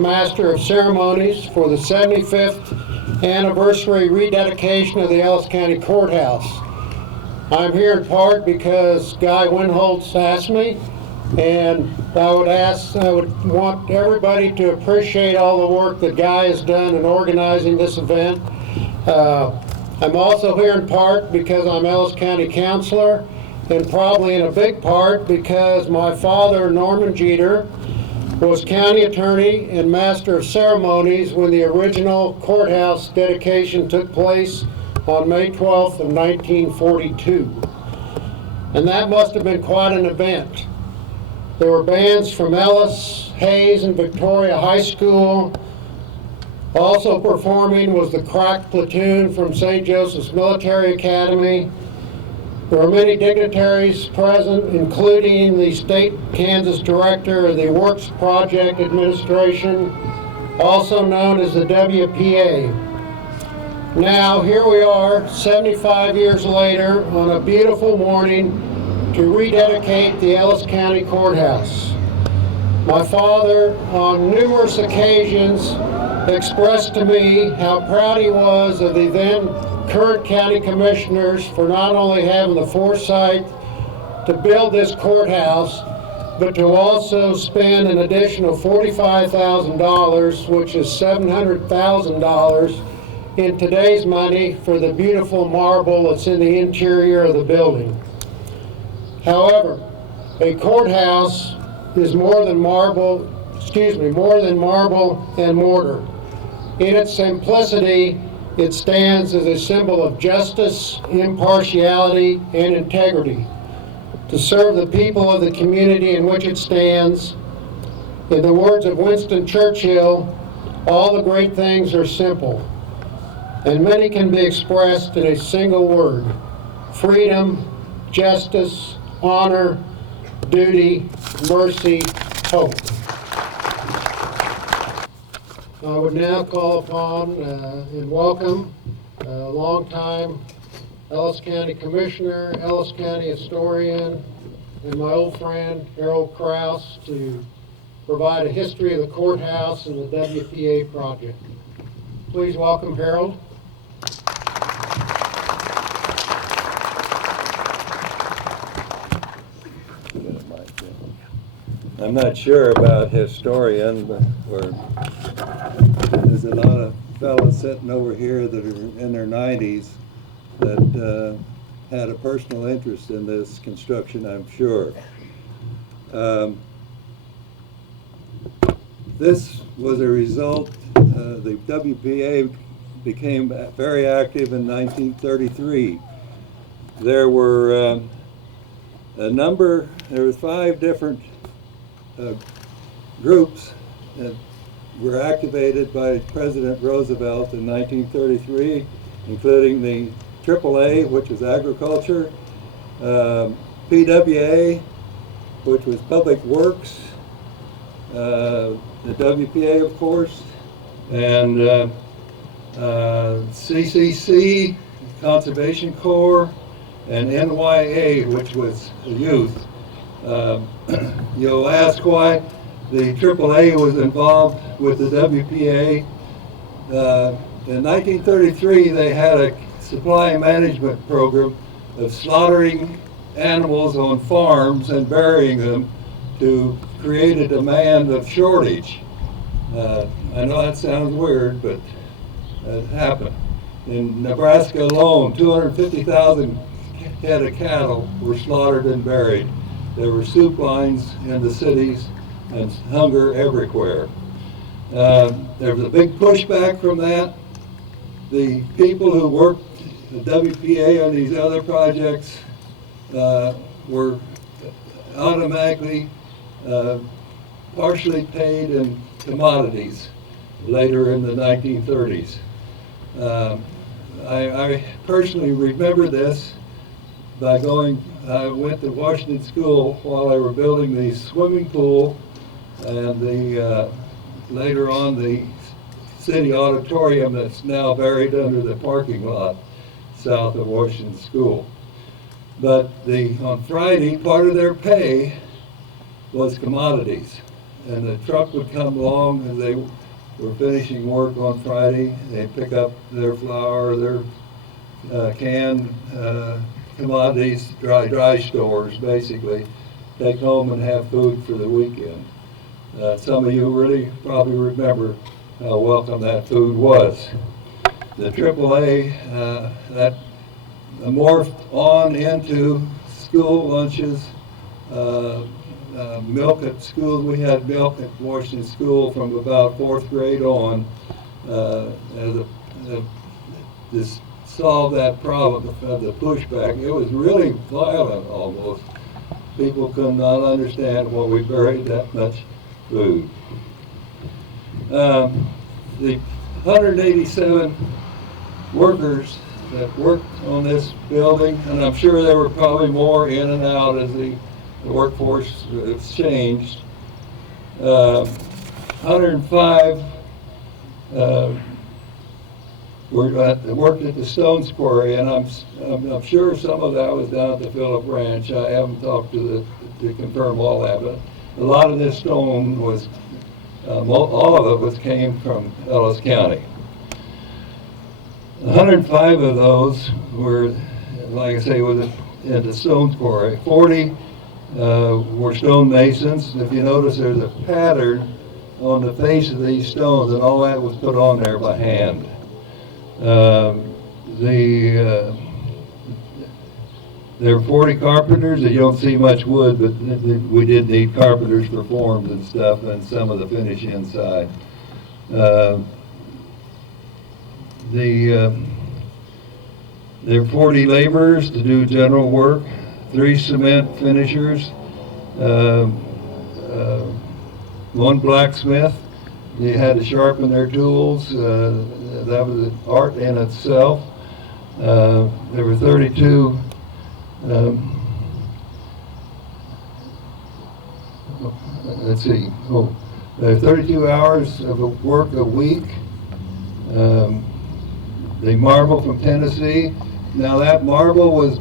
as Master of Ceremonies for the 75th anniversary rededication of the Ellis County Courthouse. I'm here in part because Guy Winholtz asked me, and I would want everybody to appreciate all the work that Guy has done in organizing this event. I'm also here in part because I'm Ellis County Councilor, and probably in a big part because my father, Norman Jeter, was county attorney and master of ceremonies when the original courthouse dedication took place on May 12th of 1942. And that must have been quite an event. There were bands from Ellis, Hayes, and Victoria High School. Also performing was the crack platoon from St. Joseph's Military Academy. There were many dignitaries present, including the state Kansas director of the Works Project Administration, also known as the WPA. Now, here we are, 75 years later, on a beautiful morning to rededicate the Ellis County Courthouse. My father, on numerous occasions, expressed to me how proud he was of the then current county commissioners for not only having the foresight to build this courthouse, but to also spend an additional $45,000, which is $700,000 in today's money, for the beautiful marble that's in the interior of the building. However, a courthouse is more than marble and mortar. In its simplicity, it stands as a symbol of justice, impartiality, and integrity to serve the people of the community in which it stands. In the words of Winston Churchill, all the great things are simple, and many can be expressed in a single word: freedom, justice, honor, duty, mercy, hope. I would now call upon and welcome a longtime Ellis County Commissioner, Ellis County historian, and my old friend Harold Krause to provide a history of the courthouse and the WPA project. Please welcome Harold. I'm not sure about historian, but there's a lot of fellows sitting over here that are in their 90s that had a personal interest in this construction, I'm sure. This was a result, the WPA became very active in 1933. There were there were 5 different groups that were activated by President Roosevelt in 1933, including the AAA, which was agriculture, PWA, which was public works, the WPA, of course, and CCC, Conservation Corps, and NYA, which was youth. You'll ask why the AAA was involved with the WPA. In 1933, they had a supply management program of slaughtering animals on farms and burying them to create a demand of shortage. I know that sounds weird, but it happened. In Nebraska alone, 250,000 head of cattle were slaughtered and buried. There were soup lines in the cities and hunger everywhere. There was a big pushback from that. The people who worked at WPA on these other projects were automatically partially paid in commodities later in the 1930s. I personally remember this by I went to Washington School while they were building the swimming pool and later on the city auditorium that's now buried under the parking lot south of Washington School. But on Friday, part of their pay was commodities. and the truck would come along as they were finishing work on Friday. They'd pick up their flour, their canned commodities, dry stores, basically, take home and have food for the weekend. Some of you really probably remember how welcome that food was. The AAA, that morphed on into school lunches, milk at school. We had milk at Washington School from about 4th grade on. This solved that problem of the pushback. It was really violent almost. People could not understand why we buried that much food. The 187 workers that worked on this building, and I'm sure there were probably more in and out as the workforce has changed. 105 worked at the Stones Quarry, and I'm sure some of that was down at the Phillip Ranch. I haven't talked to confirm all that, but a lot of this stone was, all of it came from Ellis County. 105 of those were, like I say, in the Stones Quarry. 40 were stonemasons. If you notice, there's a pattern on the face of these stones, and all that was put on there by hand. There were 40 carpenters. You don't see much wood, but we did need carpenters for forms and stuff, and some of the finish inside. There were 40 laborers to do general work, 3 cement finishers, 1 blacksmith. They had to sharpen their tools. That was an art in itself. There were 32 let's see. There were 32 hours of work a week. The marble from Tennessee. Now that marble was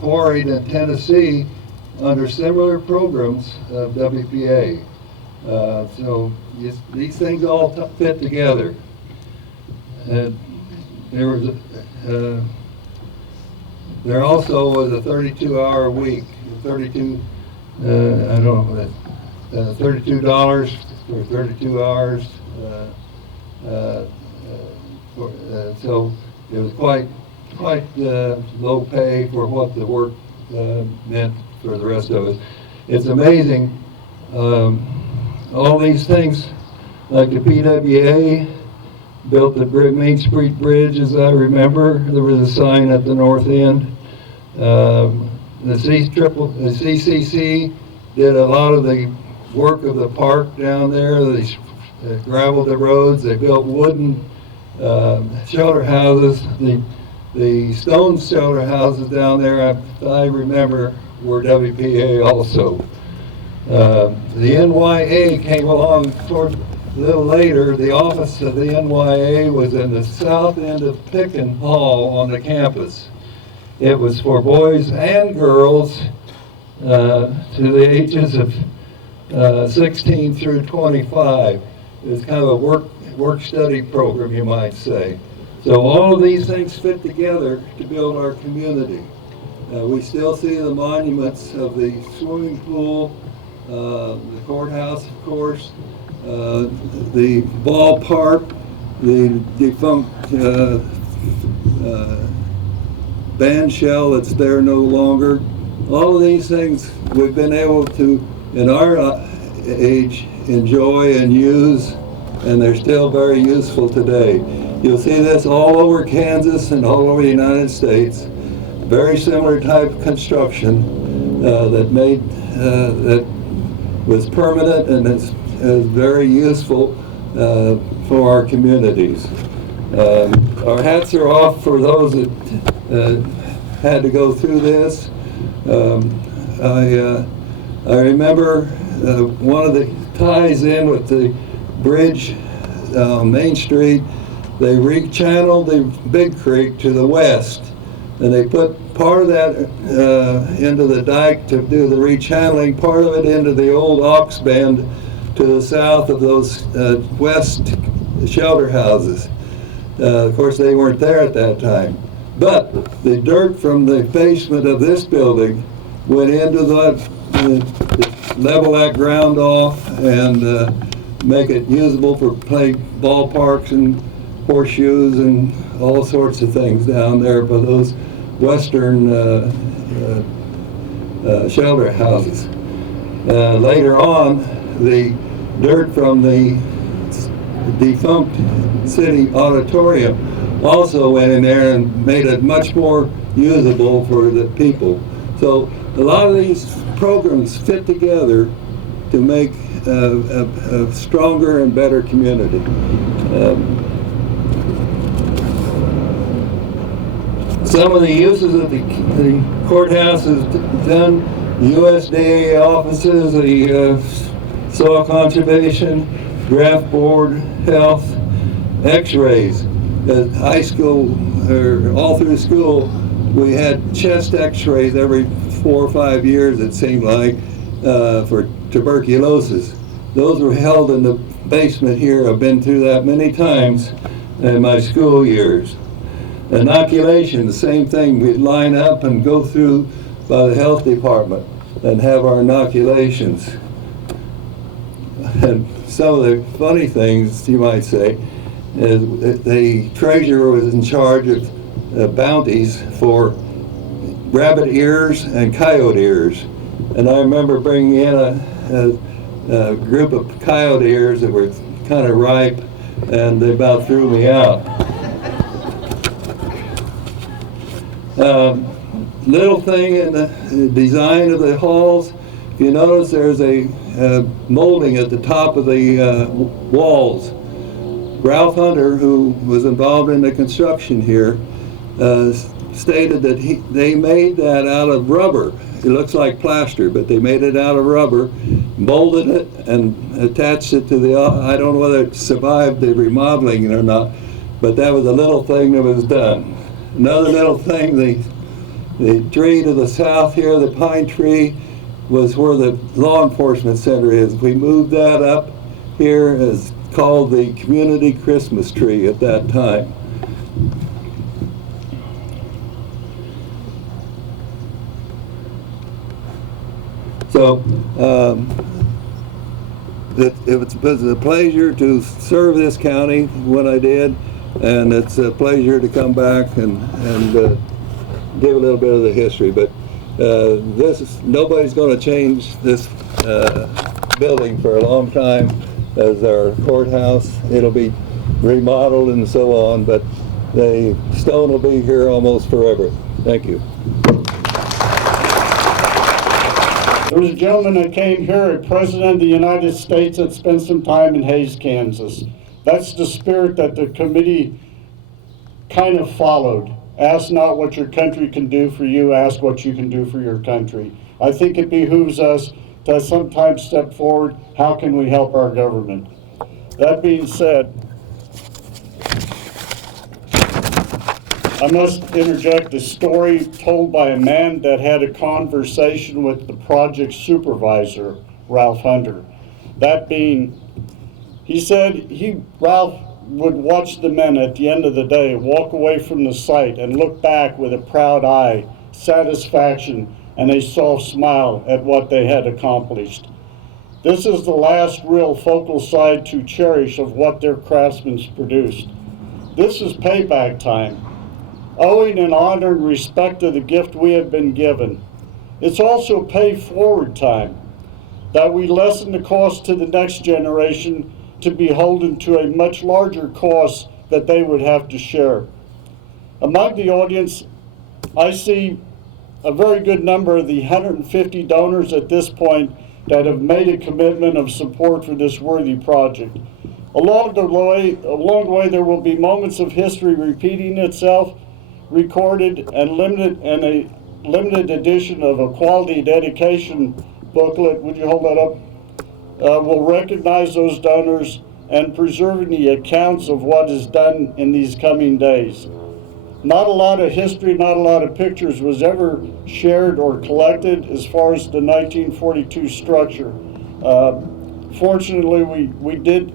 quarried in Tennessee under similar programs of WPA. So these things all fit together. And there also was a 32-hour week, 32, $32 for 32 hours. So it was quite low pay for what the work meant for the rest of us. It's amazing. All these things, like the PWA, built the Main Street Bridge, as I remember. There was a sign at the north end. The CCC did a lot of the work of the park down there. They gravelled the roads. They built wooden shelter houses. The stone shelter houses down there, I remember, were WPA also. The NYA came along a little later. The office of the NYA was in the south end of Picken Hall on the campus. It was for boys and girls to the ages of 16 through 25. It was kind of a work-study program, you might say. So all of these things fit together to build our community. We still see the monuments of the swimming pool, the courthouse, of course, the ballpark, the defunct band shell that's there no longer. All of these things we've been able to, in our age, enjoy and use, and they're still very useful today. You'll see this all over Kansas and all over the United States. Very similar type of construction that was permanent and is very useful for our communities. Our hats are off for those that had to go through this. I remember one of the ties in with the bridge on Main Street. They rechanneled the Big Creek to the west, and they put part of that into the dike to do the rechanneling, part of it into the old ox bend to the south of those west shelter houses. Of course, they weren't there at that time. But the dirt from the basement of this building went into level that ground off and make it usable for playing ballparks and horseshoes and all sorts of things down there by those western shelter houses. Later on, the dirt from the defunct city auditorium also went in there and made it much more usable for the people. So a lot of these programs fit together to make a stronger and better community. Some of the uses that the courthouse has done, USDA offices, the soil conservation, draft board, health, x-rays. At high school, or all through school, we had chest x-rays every 4 or 5 years, it seemed like, for tuberculosis. Those were held in the basement here. I've been through that many times in my school years. Inoculation, the same thing. We'd line up and go through by the health department and have our inoculations. And some of the funny things, you might say, is the treasurer was in charge of bounties for rabbit ears and coyote ears. And I remember bringing in a group of coyote ears that were kind of ripe, and they about threw me out. Little thing in the design of the halls, if you notice there's a molding at the top of the walls. Ralph Hunter, who was involved in the construction here, stated that they made that out of rubber. It looks like plaster, but they made it out of rubber, molded it, and attached it to the, I don't know whether it survived the remodeling or not, but that was a little thing that was done. Another little thing, the tree to the south here, the pine tree, was where the law enforcement center is. We moved that up here as called the community Christmas tree at that time. So it was a pleasure to serve this county when I did, and it's a pleasure to come back and give a little bit of the history. But nobody's going to change this building for a long time as our courthouse. It'll be remodeled and so on, but the stone will be here almost forever. Thank you. There was a gentleman that came here, a president of the United States, that spent some time in Hays, Kansas. That's the spirit that the committee kind of followed. Ask not what your country can do for you, ask what you can do for your country. I think it behooves us to sometimes step forward. How can we help our government? That being said, I must interject a story told by a man that had a conversation with the project supervisor, Ralph Hunter. That being, he said Ralph would watch the men at the end of the day walk away from the site and look back with a proud eye, satisfaction, and a soft smile at what they had accomplished. This is the last real focal side to cherish of what their craftsmen produced. This is payback time, owing in honor and respect to the gift we have been given. It's also pay forward time, that we lessen the cost to the next generation to be beholden to a much larger cost that they would have to share. Among the audience, I see a very good number of the 150 donors at this point that have made a commitment of support for this worthy project. Along the way, there will be moments of history repeating itself, recorded and a limited edition of a quality dedication booklet. Would you hold that up? Will recognize those donors and preserving the accounts of what is done in these coming days. Not a lot of history, not a lot of pictures was ever shared or collected as far as the 1942 structure. Fortunately, we did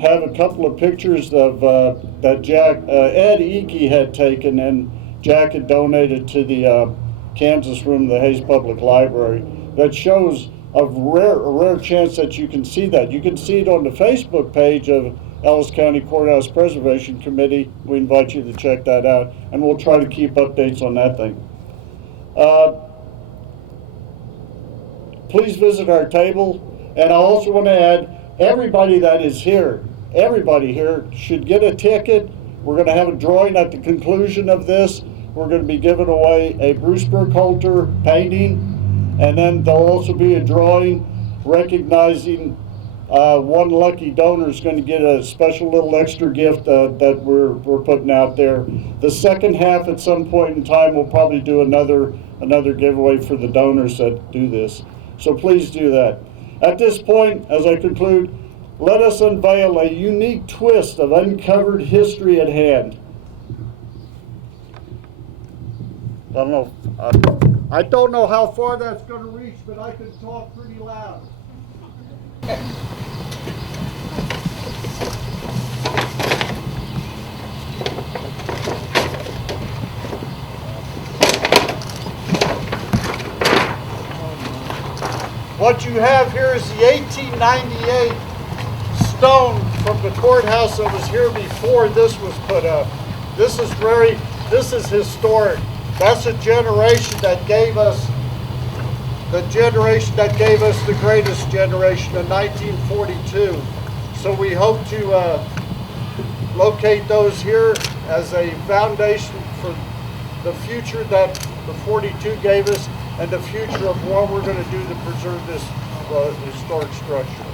have a couple of pictures of that Ed Eakey had taken, and Jack had donated to the Kansas room of the Hayes Public Library. That shows a rare chance that you can see that. You can see it on the Facebook page of Ellis County Courthouse Preservation Committee. We invite you to check that out, and we'll try to keep updates on that thing. Please visit our table, and I also want to add, everybody that is here, everybody here should get a ticket. We're going to have a drawing at the conclusion of this. We're going to be giving away a Bruce Burkhalter painting, and then there'll also be a drawing recognizing one lucky donor is going to get a special little extra gift that we're putting out there. The second half, at some point in time, we'll probably do another giveaway for the donors that do this. So please do that. At this point, as I conclude, let us unveil a unique twist of uncovered history at hand. I don't know how far that's going to reach, but I can talk pretty loud. What you have here is the 1898 stone from the courthouse that was here before this was put up. This is historic. That's a generation that gave us the greatest generation in 1942. So we hope to locate those here as a foundation for the future that the 42 gave us, and the future of what we're going to do to preserve this historic structure.